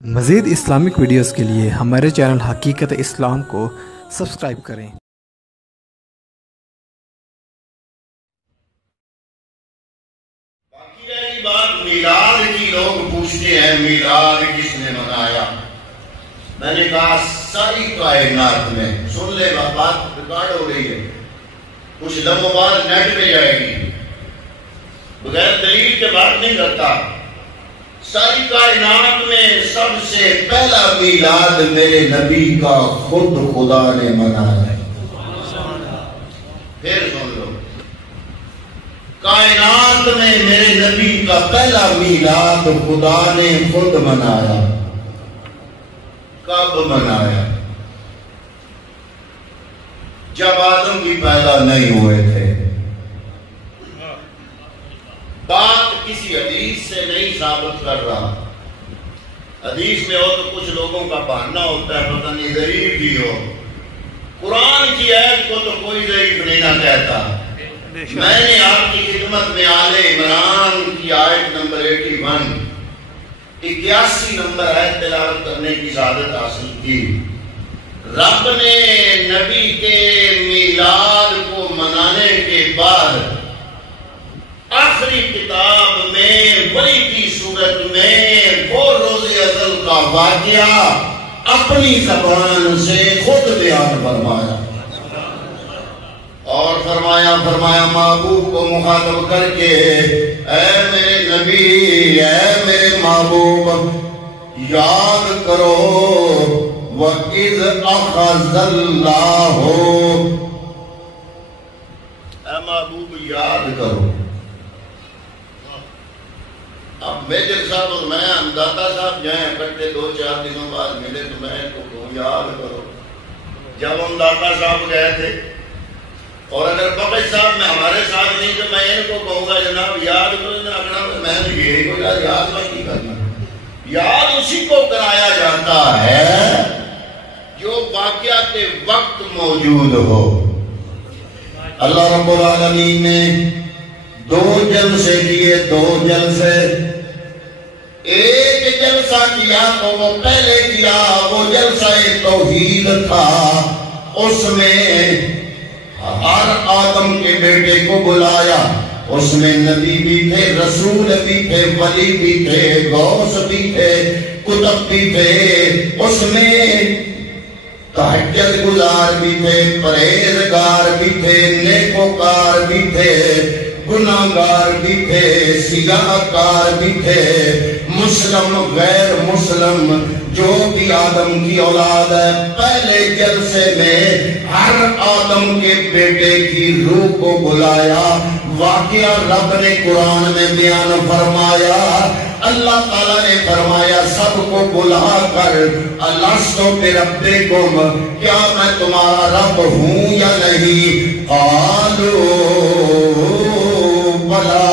مزید Islamic videos کے لیے ہمارے چینل حقیقت اسلام کو سبسکرائب کریں۔ باقی رہی بات میلاد کی، لوگ پوچھتے ہیں میلاد کس نے منایا؟ میں نے کہا ساری کائنات میں، سن لے بات ریکارڈ ہو رہی ہے، کچھ لمحوں بعد نیٹ پہ جائے گی، بغیر دلیل کے بات نہیں کرتا۔ ساری کائنات میں سب سے پہلا میلاد میرے نبی کا خود خدا نے منایا ہے۔ پھر سن لو، کائنات میں میرے نبی کا پہلا میلاد خدا نے خود منایا۔ کب منایا؟ جب آدم بھی پیدا نہیں ہوئے تھے۔ بات کسی حدیث سے نہیں ثابت کر رہا، حدیث میں ہو تو کچھ لوگوں کا بہانہ ہوتا ہے، پتہ نہیں ضعیف بھی ہو، قرآن کی آیت کو تو کوئی ضعیف نہیں نہ کہتا۔ میں نے آپ کی خدمت میں آل عمران کی آیت نمبر 81 نمبر آیت تلاوت کرنے کی سعادت حاصل کی۔ رب نے نبی کے میلاد کو منانے کے بعد آخری کتاب میں وحی کی صورت میں وہ روز ازل کا واقعہ اپنی زبان سے خود بیان فرمایا، اور فرمایا محبوب کو مخاطب کر کے، اے میرے نبی، اے میرے محبوب، یاد کرو وَإِذْ أَخَذَ اللَّهُ، اے محبوب یاد کرو۔ اب میجر صاحب اور میں داتا صاحب جائیں اکٹھے 2-4 دنوں بعد ملے تو میں تو کہوں یاد کرو۔ جب ہم داتا صاحب گئے تھے، اور اگر بقش صاحب میں ہمارے ساتھ نہیں تو میں ان کو کہوں گا جناب یاد کرو، جناب میں نے یہ کو یاد نہیں کرنا۔ یاد اسی کو کرایا جاتا ہے جو واقعہ کے وقت موجود ہو۔ اللہ رب العالمین نے 2 جلسے کیے، 2 جلسے۔ ایک جلسہ کیا تو وہ پہلے کیا، وہ جلسہ توحید تھا، اس میں ہر آدم کے بیٹے کو بلایا، اس میں نبی بھی تھے، رسول بھی تھے، ولی بھی تھے، غوث بھی تھے، کتب بھی تھے، اس میں تہجد گزار بھی تھے، پرہیزگار بھی تھے، نیکوکار بھی تھے، گناہگار بھی تھے، سیاہکار بھی تھے، مسلم غیر مسلم جو بھی آدم کی اولاد ہے۔ پہلے جلسے میں ہر آدم کے بیٹے کی روح کو بلایا، واقعہ رب نے قرآن میں بیان فرمایا۔ اللہ تعالیٰ نے فرمایا سب کو بلا کر، الستو بربکم، کیا میں تمہارا رب ہوں یا نہیں؟ قالوا بلا،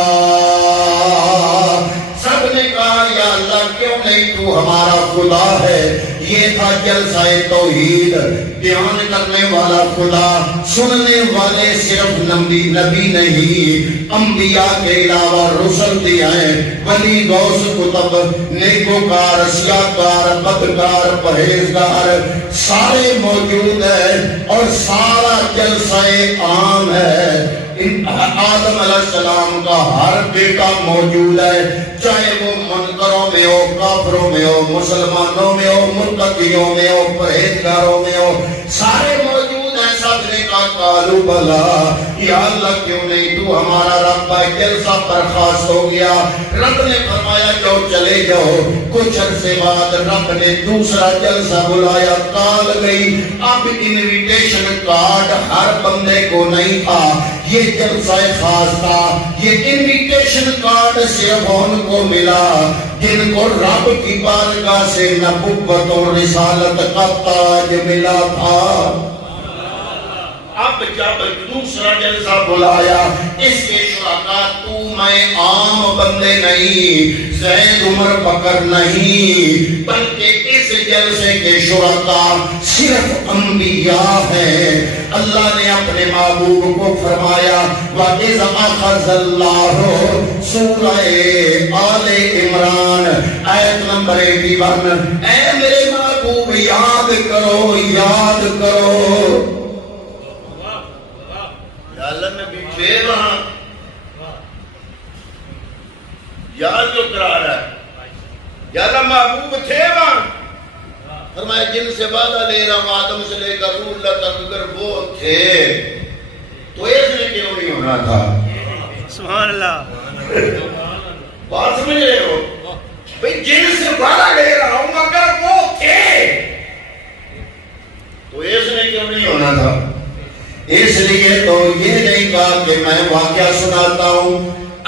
سب نے کہا یا اللہ کیوں نہیں، تو ہمارا خدا ہے۔ یہ تھا جلسہ توحید، بیان کرنے والا خدا، سننے والے صرف نبی نہیں، انبیاء کے علاوہ رسل بھی ہیں، ولی غوث کتب، نیکوکار، سیاہکار، بدکار، پرہیزگار، سارے موجود ہیں، اور سارا جلسہ عام ہے۔ آدم علیہ السلام کا ہر بیٹا موجود ہے، چاہے وہ منکروں میں ہو، کافروں میں ہو، مسلمانوں میں ہو، متقیوں میں ہو، پرہیزگاروں میں ہو، سارے موجود ہیں۔ سب نے کہا قالوا بلا، یا اللہ کیوں نہیں، تو ہمارا رب ہے۔ جلسہ برخاست ہو گیا، رب نے فرمایا جاؤ چلے جاؤ۔ کچھ عرصے بعد رب نے دوسرا جلسہ بلایا، کال گئی۔ اب انویٹیشن کارڈ ہر بندے کو نہیں تھا، یہ جلسہ خاص تھا، یہ انویٹیشن کارڈ صرف ان کو ملا جن کو رب کی بارگاہ سے نبوت اور رسالت کا تاج ملا تھا۔ اب جب دوسرا جلسہ بلایا، اس کے شرکاء تو میں عام بندے نہیں، زید عمر بکر نہیں، بلکہ اس جلسے کے شرکا صرف انبیاء ہیں۔ اللہ نے اپنے محبوب کو فرمایا وَإِذْ أَخَذَ اللَّهُ سورہ آل عمران آیت نمبر 81، اے میرے محبوب یاد کرو یاد کرو۔ یا اللہ میں بیٹھے وہاں یاد جو کرا رہا ہے، یا اللہ محبوب تھے وہاں، فرمایا جن سے وعدہ لے رہا ہوں آدم سے لے کر روح اللہ تک، اگر وہ تھے تو اس نے کیوں نہیں ہونا تھا؟ سبحان اللہ، بات سمجھ رہے ہو بھئی؟ جن سے وعدہ لے رہا ہوں اگر وہ تھے تو اس نے کیوں نہیں ہونا تھا؟ اس لیے تو یہ نہیں کہا کہ میں واقعہ سناتا ہوں۔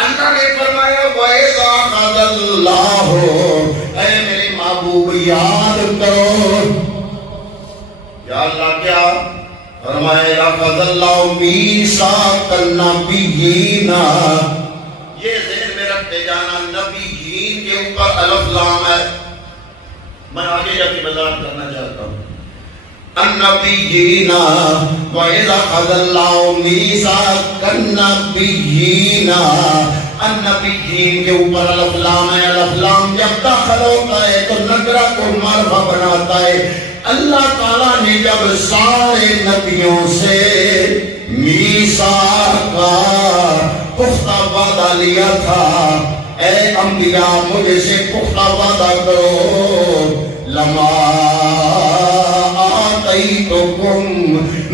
اللہ نے فرمایا وَإِذْ أَخَذَ اللَّهُ، اے میرے محبوب یاد کرو۔ یا اللہ کیا فرمایا؟ أَخَذَ اللَّهُ مِيثَاقَ النَّبِيِّينَ، یہ ذہن میں رکھتے جانا، نبیین کے اوپر الف لام ہے۔ میں آگے جا کے وضاحت کرنا چاہتا ہوں۔ النبیین وَإِذْ أَخَذَ اللَّهُ مِيثَاقَ النَّبِيِّينَ، النبیین کے اوپر الف لام ہے۔ الف لام جب داخل ہوتا ہے تو نکرہ کو معرفہ بناتا ہے۔ اللہ تعالیٰ نے جب سارے نبیوں سے میثاق کا پختہ وعدہ لیا تھا، اے انبیاء مجھ سے پختہ وعدہ کرو، لما آتیتکم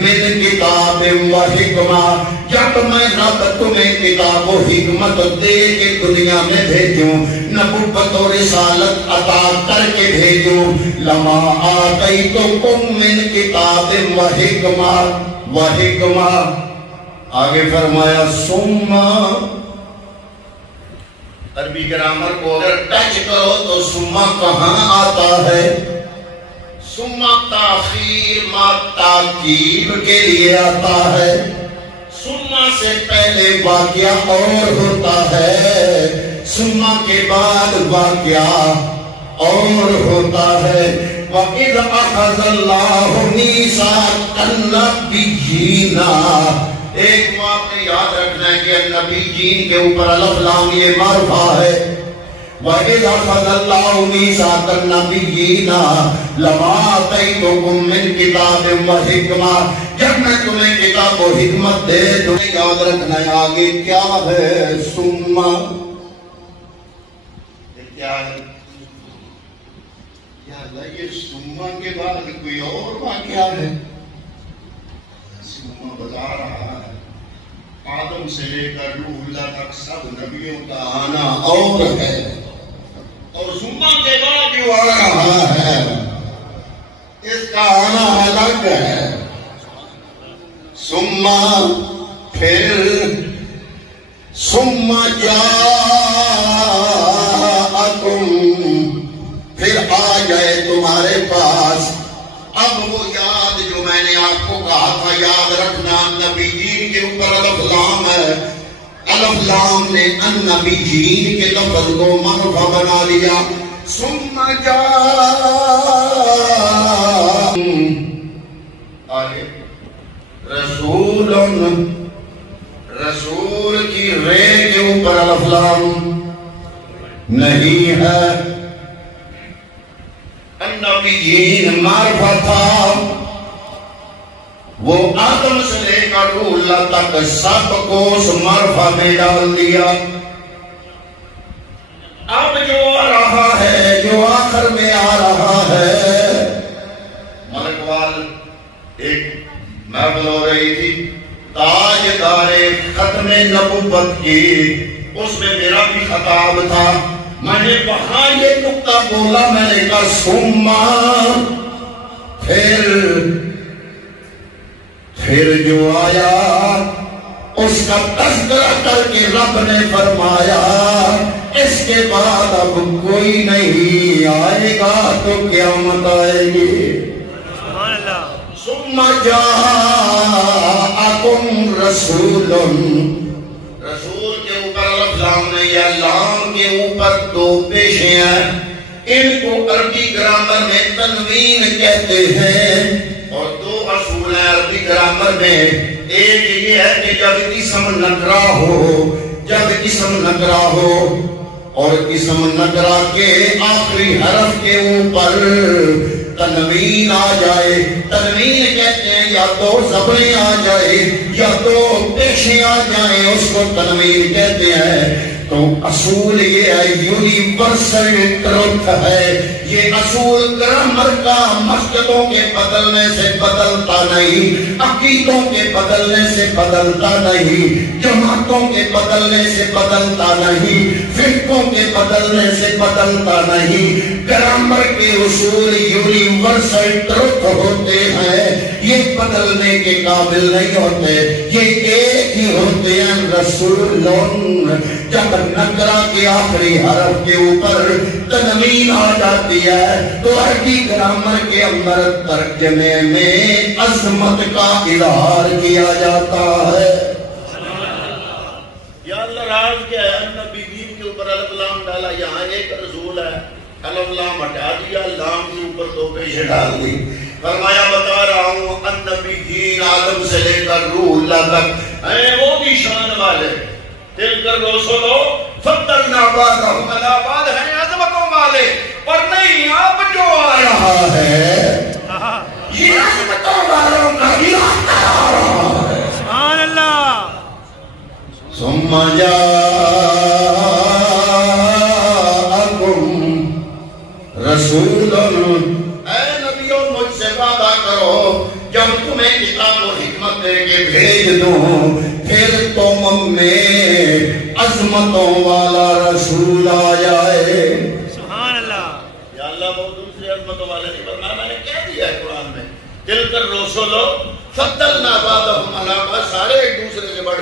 من کتاب و حکمہ، جب میں رب تمہیں کتاب و حکمت دے کے دنیا میں بھیجوں، نبوت و رسالت عطا کر کے بھیجوں، لما آتیتکم من کتاب و حکمہ، آگے فرمایا ثم، عربی گرامر کو اگر ٹچ کرو تو ثم کہاں آتا ہے؟ ثم تاخیر ما تاکید کے لیے آتا ہے۔ ثم سے پہلے واقعہ اور ہوتا ہے، ثم کے بعد واقعہ اور ہوتا ہے۔ وَإِذْ أَخَذَ اللَّهُ مِيثَاقَ النَّبِيِّينَ، ایک بات یاد رکھنا ہے کہ النبیین کے اوپر الف لام یہ معرفہ ہے۔ وَإِذْ أَخَذَ اللَّهُ مِيثَاقَ النَّبِيِّينَ لَمَا آتَيْتُكُم مِّن کِتَابٍ وَحِکْمَةٍ، جب میں تمہیں کتاب و حکمت دے تمہیں یاد رکھنا ہے آگے کیا ہے؟ ثم، کیا ہے؟ یا اللہ یہ ثم کے بعد کوئی اور واقعہ ہے؟ ثم بتا رہا ہے آدم سے لے کر روح اللہ تک سب نبیوں کا آنا اور ہے، اور ثم کے بعد جو آ رہا ہے اس کا آنا الگ ہے۔ ثم پھر ثم جاءکم، پھر آ گئے تمہارے پاس۔ اب وہ یاد جو میں نے آپ کو کہا تھا یاد رکھنا، نبیین کے اوپر الف لام ہے، الف لام نے النبیین کے لفظ کو معرفہ بنا لیا۔ ثم آگے رسول، رسول کی رے کے اوپر الف لام نہیں ہے، النبیین معرفہ تھا، وہ آدم سے لے کر روح اللہ تک سب کو اس معرفہ میں ڈال دیا۔ اب جو آ رہا ہے، جو آخر میں آ رہا ہے، ملک وال ایک محفل ہو رہی تھی تاجدار ختم نبوت کی، اس میں میرا بھی خطاب تھا، میں نے وہاں یہ نکتہ بولا، میں نے کہا ثم، پھر جو آیا اس کا تذکرہ کر کے رب نے فرمایا اس کے بعد اب کوئی نہیں آئے گا تو قیامت آئے گی۔ ثم جاءکم رسول، رسول کے اوپر الف لام نہیں ہے، لام کے اوپر دو پیشیں ہیں، ان کو عربی گرامر میں تنوین کہتے ہیں، اور دو اصول ہیں عربی گرامر میں. ایک یہ ہے کہ جب اسم نکرہ ہو، جب اسم نکرہ ہو اور اسم نکرہ کے آخری حرف کے اوپر تنوین آ جائے، تنوین کہتے ہیں یا تو زبریں آ جائے یا تو پیشیں آ جائیں، اس کو تنوین کہتے ہیں. تو اصول یہ ہے، یونیورسل ٹروتھ ہے یہ اصول. گرامر کا مسجدوں کے بدلنے سے بدلتا نہیں، عقیدوں کے بدلنے سے بدلتا نہیں، جماعتوں کے بدلنے سے بدلتا نہیں، فرقوں کے بدلنے سے بدلتا نہیں. گرامر کے اصول یونیورسل ٹروتھ ہوتے ہیں، یہ بدلنے کے قابل نہیں ہوتے، یہ ایک ہی ہوتے ہیں. رسولون، جب نکرہ کے آخری حرف کے اوپر تنوین آ جاتی ہے تو عربی گرامر کے اندر ترجمے میں عظمت کا اظہار کیا جاتا ہے. یا اللہ راز کیا ہے؟ نبی دین کے اوپر الف لام ڈالا، یہاں ایک رسول ہے، الف لام ہٹا دیا، لام کے اوپر دو پیشیں ڈال دی. فرمایا بتا رہا ہوں النبی دین آدم سے لے کر روح اللہ تک ہیں وہ بھی شان والے. تل کر رسولو فضلنا بعضهم علی بعض، ہیں عظمتوں والے. پر نہیں، اب جو آ رہا ہے یہ عظمتوں والوں کا علاقہ آ رہا ہے. سبحان اللہ. ثم جاءكم رسول، اے نبیوں مجھ سے وعدہ کرو جب تمہیں کتاب و حکمت دے کے بھیج دوں پھر تم میں عظمتوں والا رسول آ جائے. سبحان اللہ. یا اللہ وہ دوسری عظمتوں والے نہیں فرمایا، میں نے کہہ دیا ہے قرآن میں تل کر رسولو فضلنا بعضهم علی بعض، سارے ایک دوسرے سے بڑھ.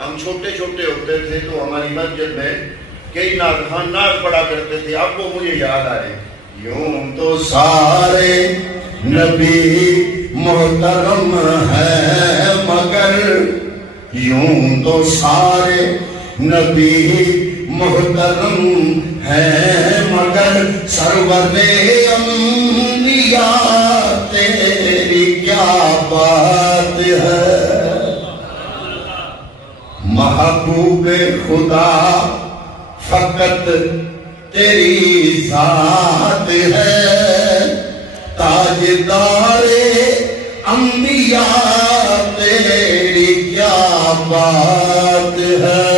ہم چھوٹے چھوٹے ہوتے تھے تو ہماری مسجد میں کئی نعت نعت پڑھا کرتے تھے، اب وہ مجھے یاد آئے. یوں تو سارے نبی محترم ہے مگر، یوں تو سارے نبی محترم ہے مگر، سرور انبیاء تیری کیا بات ہے. محبوب خدا فقط تیری ذات ہے، تاجدار انبیاء تیری کیا بات ہے.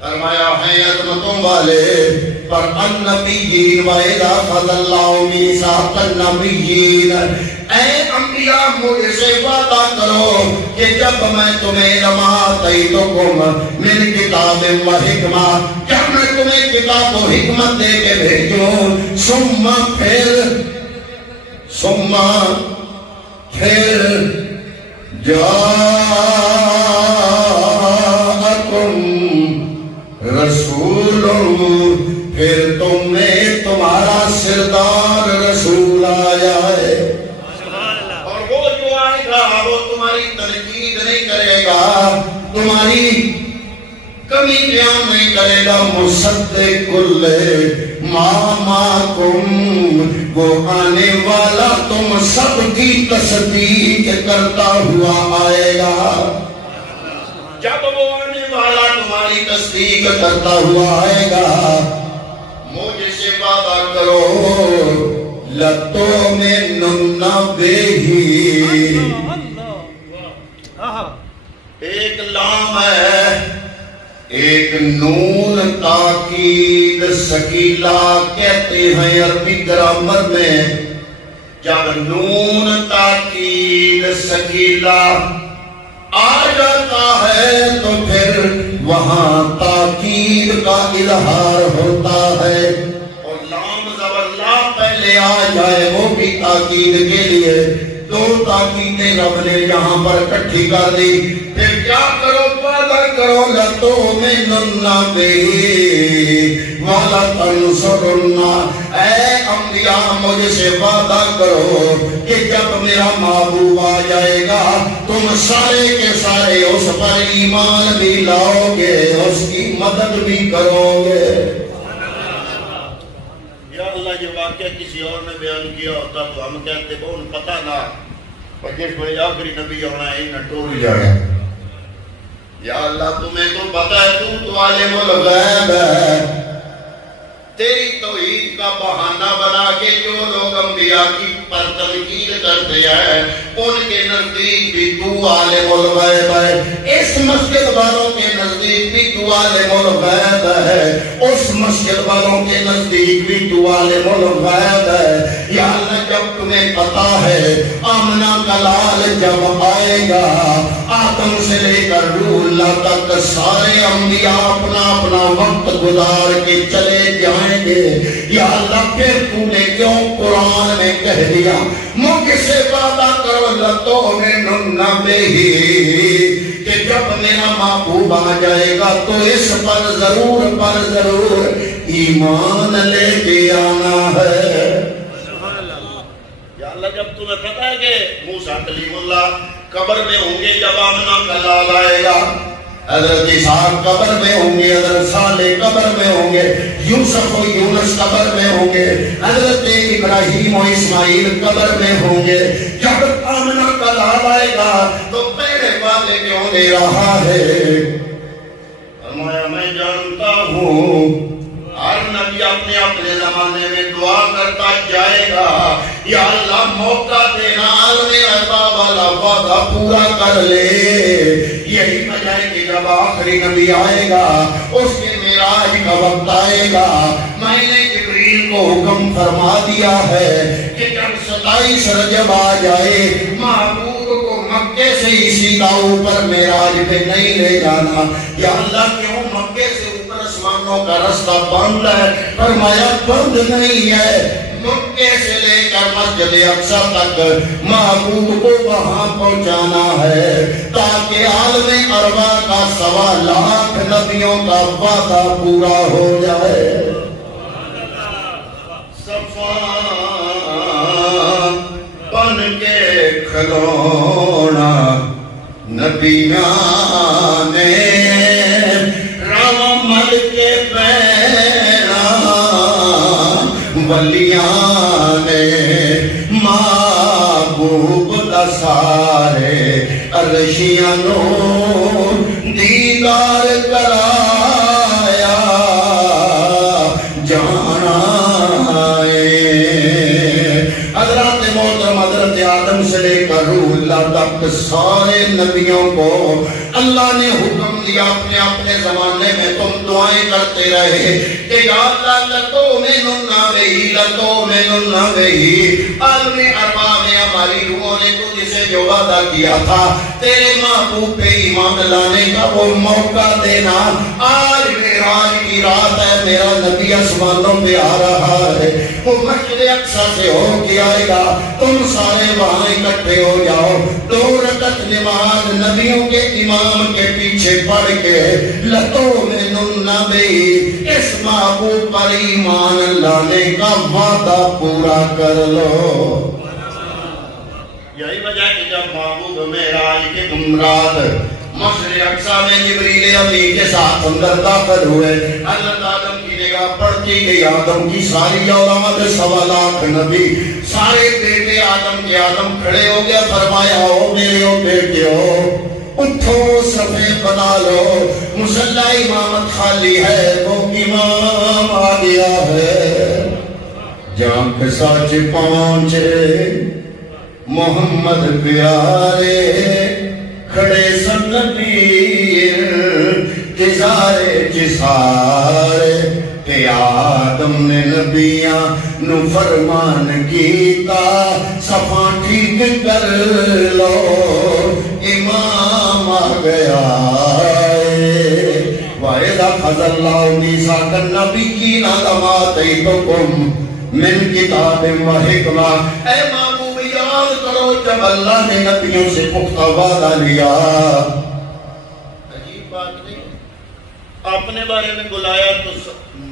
فرمایا ہے عظمتوں والے پر النبیین وَإِذَا أَخَذَ اللَّهُ مِيثَاقَ النَّبِيِّينَ، اے انبیاء مجھ سے وعدہ کرو کہ جب میں تمہیں لَمَا من کتاب و حکمہ، جب میں تمہیں کتاب و حکمت دے کے بھیجوں، ثم پھر جاءکم رسول، پھر تم میں تمہارا سردار رسول آیا ہے. اور وہ جو آئے گا وہ تمہاری تنقید نہیں کرے گا، تمہاری کمی بیان نہیں کرے گا. مصدق ما معکم، وہ آنے والا تم سب کی تصدیق کرتا ہوا آئے گا. جب وہ آنے والا تمہاری تصدیق کرتا ہوا آئے گا، مجھ سے وعدہ کرو لَتُؤْمِنُنَّ بِهِ. ایک لام ہے، ایک نون تاکید ثقیلہ کہتے ہیں عربی گرامر میں. جب نون تاکید ثقیلہ آ جاتا ہے تو پھر وہاں تاکید کا اظہار ہوتا ہے. اور لام زبر لا پہلے آ جائے وہ بھی تاکید کے لیے. دو تاکیدیں رب نے یہاں پر اکٹھی کر دی. پھر کیا کرو؟ وعدہ کرو لَتُؤْمِنُنَّ بِهِ وَلَتَنْصُرُنَّهُ. اے انبیاء مجھ سے وعدہ کرو کہ جب میرا محبوب آ جائے گا تم سارے کے سارے اس پر ایمان بھی لاؤ گے، اس کی مدد بھی کرو گے. یا اللہ یہ واقعہ کسی اور نے بیان کیا ہوتا تو ہم کہتے بہت پتہ نہ، پر جس بڑے آخری نبی ہونا ہے نہ ٹور جانا۔ یا اللہ تمہیں تو پتہ ہے، تو عالم الغیب ہے، تیری توحید کا بہانہ بنا کے جو لوگ انبیاء کی پر تنقید کرتے ہیں ان کے نزدیک بھی تو عالم الغیب ہے، اس مسجد والوں کے نزدیک بھی تو عالم الغیب ہے، اس مسجد والوں کے نزدیک بھی تو عالم الغیب ہے۔ یا اللہ جب تمہیں پتا ہے آمنہ کا لال جب آئے گا آدم سے لے کر روح اللہ تک سارے انبیاء اپنا اپنا وقت گزار کے چلے جائیں گے، یا اللہ پھر تو نے کیوں قرآن میں کہہ دیا مجھ سے وعدہ کرو لَتُؤْمِنُنَّ بِهِ کہ جب میرا محبوب آ جائے گا تو اس پر ضرور ایمان لے کے آنا ہے۔ یا اللہ جب تمہیں پتہ ہے کہ موسیٰ کلیم اللہ قبر میں ہوں گے جب آمنہ کا لال آئے گا، حضرت اسحاق قبر میں ہوں گے، حضرت صالح قبر میں ہوں گے، یوسف و یونس قبر میں ہوں گے، حضرت ابراہیم و اسماعیل قبر میں ہوں گے، جب آمنہ کا لال آئے گا تو پہلے والے کیوں دے رہا ہے؟ فرمایا میں جانتا ہوں ہر نبی اپنے اپنے زمانے میں دعا کرتا جائے گا، یا اللہ موقع دینا عالم ارباب والا وعدہ پورا کر لے۔ یہی وجہ ہے کہ جب آخری نبی آئے گا اس کے معراج کا وقت آئے گا، میں نے جبریل کو حکم فرما دیا ہے کہ جب 27 رجب آ جائے محبوب کو مکے سے اسی کا اوپر معراج پہ نہیں لے جانا۔ یا اللہ کیوں مکے سے اوپر آسمانوں کا رستہ بند ہے؟ فرمایا بند نہیں ہے، مکے سے لے کر مسجد اقصی تک محبوب کو وہاں پہنچانا ہے تاکہ عالم ارواح کا 1.25 لاکھ نبیوں کا وعدہ پورا ہو جائے۔ صفان بن کے کھلونا نبیاں نے رحمت کے پیرا ولیاں نے محبوب دا سارے عرشیاں نور دیدار کرایا جانا ہے۔ حضرات محترم حضرت آدم سے لے کر روح اللہ تک سارے نبیوں کو اللہ نے حکم دیا اپنے اپنے زمانے میں تم دعائیں کرتے رہے کہ یا اللہ لَتُؤْمِنُنَّ بِهِ عالم ارواح میں ہماری روحوں نے تو جسے جو وعدہ کیا تھا تیرے محبوب پہ ایمان لانے کا وہ موقع دینا۔ آج معراج کی رات ہے، میرا نبی آسمانوں پہ آ رہا ہے، وہ مسجد اقصی سے ہو کے آئے گا، تم سارے وہاں اکٹھے ہو جاؤ، 2 رکعت نماز نبیوں کے امام کے پیچھے پڑھ کے لَتُؤْمِنُنَّ بِهِ اس محبوب پر ایمان لانے کا وعدہ پورا کر لو۔ یہی وجہ ہے کہ جب محبوب معراج کے رات مسجد اقصی میں جبریل امین کے ساتھ اندر داخل ہوئے، حضرت آدم کی نگاہ پڑتی گئی، آدم کی ساری اولاد 1.25 لاکھ نبی سارے بیٹے آدم کے آدم کھڑے ہو گیا، فرمایا او میرے او بیٹے ہو اٹھو صفے بنا لو، مصلی امامت خالی ہے، وہ امام آ گیا ہے۔ جہاں کے ساتھ پہنچے محمد پیارے کھڑے سنگتی انتظارے جسارے کہ آدم نے نبیاں نو فرمان کیتا صفا ٹھیک کر لو امام آ گیا وَإِذَا خَذَ اللَّهُ مِيثَاقَ النَّبِيِّينَ لَمَا آتَيْتُكُم مِّن کتاب و حکمہ۔ اے محبوب یاد کرو جب اللہ نے نبیوں سے پختہ وعدہ لیا۔ عجیب بات نہیں، اپنے بارے میں بلایا تو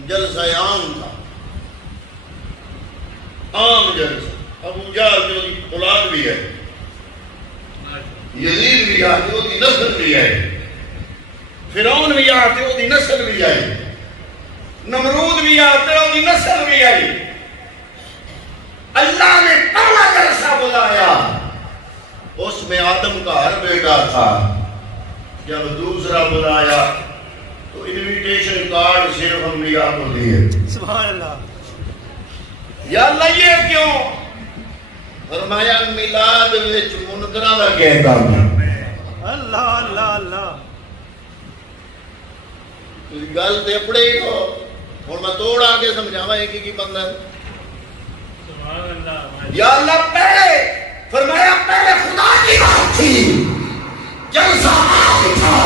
جلسہ عام تھا، عام جلسہ۔ ابو جہل جو اولاد بھی ہے، یزید بھی آتے وہ دی نسل بھی ہے، فرعون بھی آتے وہ دی نسل بھی آئی، نمرود بھی آتے وہ دی نسل بھی آئی، بیٹا تھا، جب دوسرا بلایا تو انویٹیشن کارڈ صرف انبیاء کو دیے۔ سبحان اللہ۔ یا اللہ یہ کیوں؟ فرمایا میلاد وچ منکراں دا کیا کام ہے؟ اللہ اللہ اللہ۔ گل تے اپڑے ہی ہو، اور میں توڑ آگے سمجھاوا ایک ہی بندہ ہے۔ سبحان اللہ۔ یا اللہ پہلے فرمایا پہلے خدا کی بات تھی، جلسہ آپ تھا،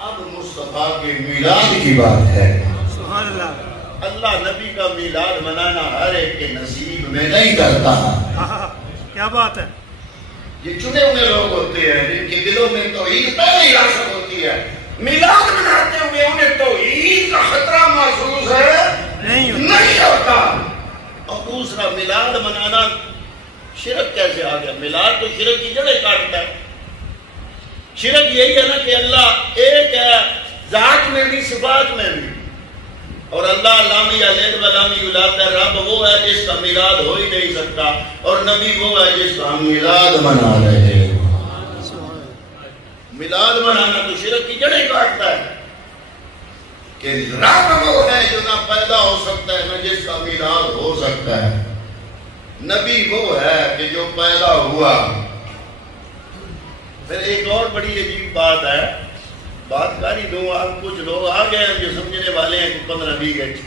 اب مصطفیٰ کے میلاد کی بات ہے۔ سبحان اللہ۔ اللہ نبی کا میلاد منانا ہر ایک کے نصیب میں نہیں کرتا۔ کیا بات ہے۔ یہ چنے ہوئے لوگ ہوتے ہیں جن کے دلوں میں توحید پہلے ہی راسخ ہوتی ہے، میلاد مناتے ہوئے انہیں توحید کا خطرہ محسوس ہے نہیں ہوتا۔ اور دوسرا میلاد منانا شرک کیسے آ گیا؟ میلاد تو شرک کی جڑیں کاٹتا ہے۔ شرک یہی ہے نا کہ اللہ ایک ہے، ذات میں بھی صفات میں بھی، اور اللہ لامی علیہ ولامی اولاد ہے۔ رب وہ ہے جس کا میلاد ہو ہی نہیں سکتا، اور نبی وہ ہے جس کا ہم میلاد منا رہے ہیں۔ میلاد منانا تو شرک کی جڑیں کاٹتا ہے کہ رب وہ ہے جو نہ پیدا ہو سکتا ہے نہ جس کا میلاد ہو سکتا ہے، نبی وہ ہے کہ جو پیدا ہوا۔ پھر ایک اور بڑی عجیب بات ہے، بات کاری دوں، آپ کچھ لوگ آ گئے ہیں جو سمجھنے والے ہیں کہ 15-20 گھنٹے۔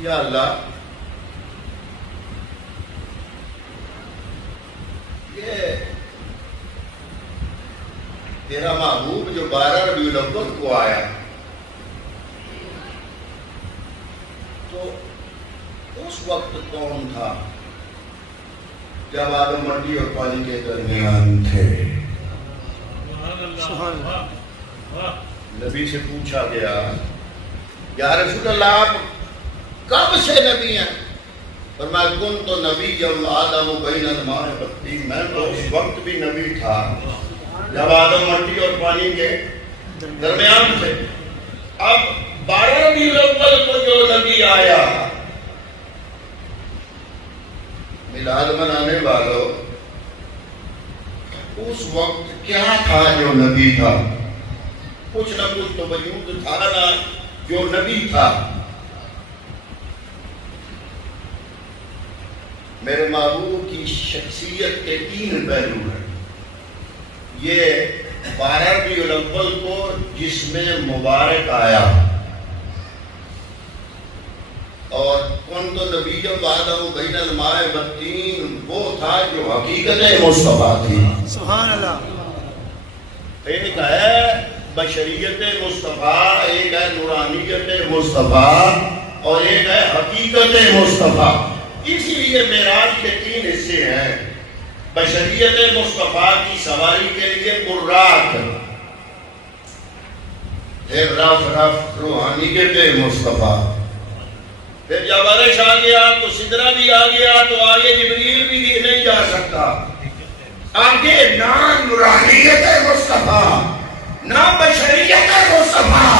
یا اللہ یہ تیرا محبوب جو 12 ربیع الاول کو آیا تو اس وقت کون تھا جب آدم مٹی اور پانی کے درمیان تھے؟ نبی سے پوچھا گیا یا رسول اللہ آپ کب سے نبی ہیں؟ فرمایا کن تو نبی جب آدم بین الماء والطین، میں تو اس وقت بھی نبی تھا جب آدم مٹی اور پانی کے درمیان تھے۔ اب 12 ربیع الاول کو جو نبی آیا، میلاد منانے والوں، اس وقت کیا تھا جو نبی تھا؟ کچھ نہ کچھ تو وجود تھا نا جو نبی تھا۔ میرے محبوب کی شخصیت کے 3 پہلو ہیں۔ یہ 12 ربیع الاول کو جس میں مبارک آیا، اور کون تو نبی جو آدم بین الماء والطین، وہ تھا جو حقیقت مصطفیٰ تھی۔ سبحان اللہ۔ ایک ہے بشریت مصطفیٰ، ایک ہے نورانیت مصطفیٰ، اور ایک ہے حقیقت مصطفیٰ۔ اسی لیے معراج کے 3 حصے ہیں۔ بشریت مصطفیٰ کی سواری کے لیے براق، پھر رف روحانیت مصطفیٰ، پھر جب عرش آ گیا تو سدرہ بھی آ گیا، تو آگے جبریل بھی نہیں جا سکتا۔ آگے نہ نورانیت مصطفیٰ نہ بشریت مصطفیٰ،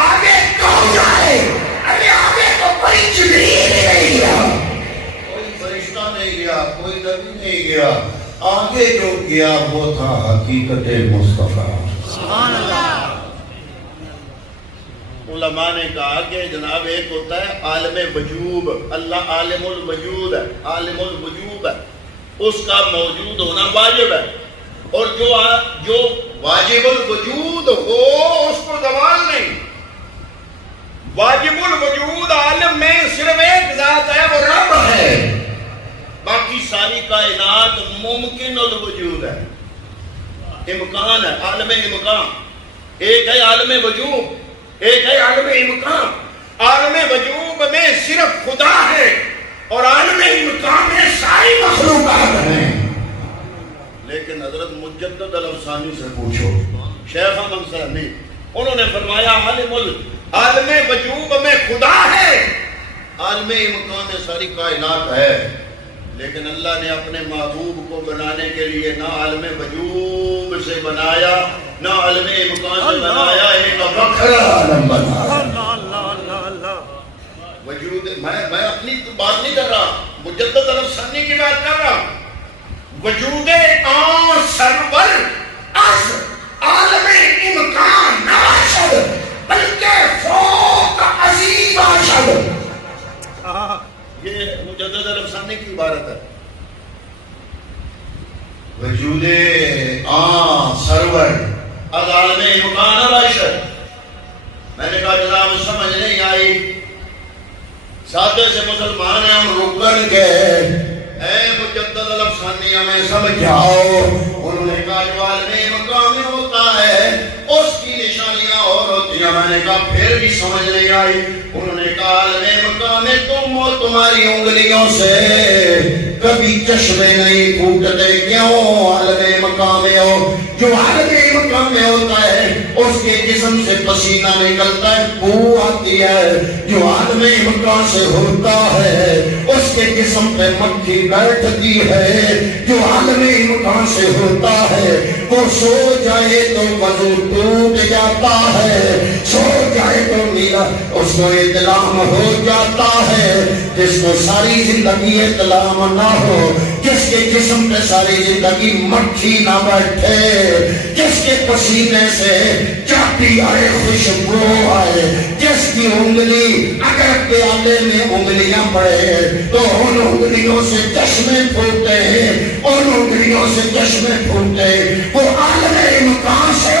آگے کون جائے؟ ارے آگے تو کوئی جبریل نہیں گیا، کوئی فرشتہ نہیں گیا، کوئی نبی نہیں گیا، آگے جو گیا وہ تھا حقیقت مصطفیٰ۔ سبحان اللہ۔ علماء نے کہا کہ جناب ایک ہوتا ہے عالم وجوب، اللہ عالم الوجود ہے، عالم الوجوب ہے، اس کا موجود ہونا واجب ہے، اور جو واجب الوجود ہو اس کو زوال نہیں۔ واجب الوجود عالم میں صرف ایک ذات ہے، وہ رب ہے، باقی ساری کائنات ممکن الوجود ہے، امکان ہے، عالم امکان۔ ایک ہے عالم وجوب، ایک ہے عالم امکان۔ عالم وجوب میں صرف خدا ہے، اور عالم امکان میں ساری مخلوقات ہیں۔ لیکن حضرت مجدد الافسانی سے پوچھو، شیخ احمد سہمی، انہوں نے فرمایا عالم وجوب میں خدا ہے، عالم امکان میں ساری کائنات ہے، لیکن اللہ نے اپنے محبوب کو بنانے کے لیے نہ عالم وجوب سے بنایا نہ عالم امکان سے بنایا، ایک وکھرا عالم بنایا۔ وجود میں اپنی بات نہیں کر رہا، مجدد الافسانی کی بات کر رہا۔ وجود آن سرور از عالم امکان نباشد بلکہ فوق عظیم باشد. یہ مجدد عرب ثانی کی عبارت ہے. وجود آن سرور از عالم امکان نباشد. میں نے کہا جناب سمجھ نہیں آئی، سادے سے مسلمان ہیں ہم رکن کے، اے مجدد الافسانی ہمیں سمجھاؤ. انہوں نے کہا جو عالم مقام میں ہوتا ہے اس کی نشانیاں اور ہوتی ہیں. میں نے کہا پھر بھی سمجھ نہیں آئی. انہوں نے کہا عالم مقام میں تم اور تمہاری انگلیوں سے کبھی چشمے نہیں پھوٹتے. کیوں؟ عالم مقام میں ہو. جو عالم مقام میں ہوتا ہے اس کے جسم سے پسینہ نکلتا ہے، بو آتی ہے. جو عالم مقام سے ہوتا ہے اس کے جسم پہ مکھی بیٹھتی ہے. جو عالم مقام سے ہوتا ہے وہ سو جائے تو وضو ٹوٹ جاتا ہے، سو جائے تو نیلا اس کو اطلام ہو جاتا ہے. جس کو ساری زندگی اطلام نہ ہو، جس کے جسم پہ ساری زندگی مکھی نہ بیٹھے، جس کے پسینے سے چاٹی آئے، خوشبو آئے، جس کی انگلی اگر پیالے میں انگلیاں پڑے تو ان انگلیوں سے چشمے پھوٹتے ہیں، ان انگلیوں سے چشمے پھوٹتے. وہ عالم مقام سے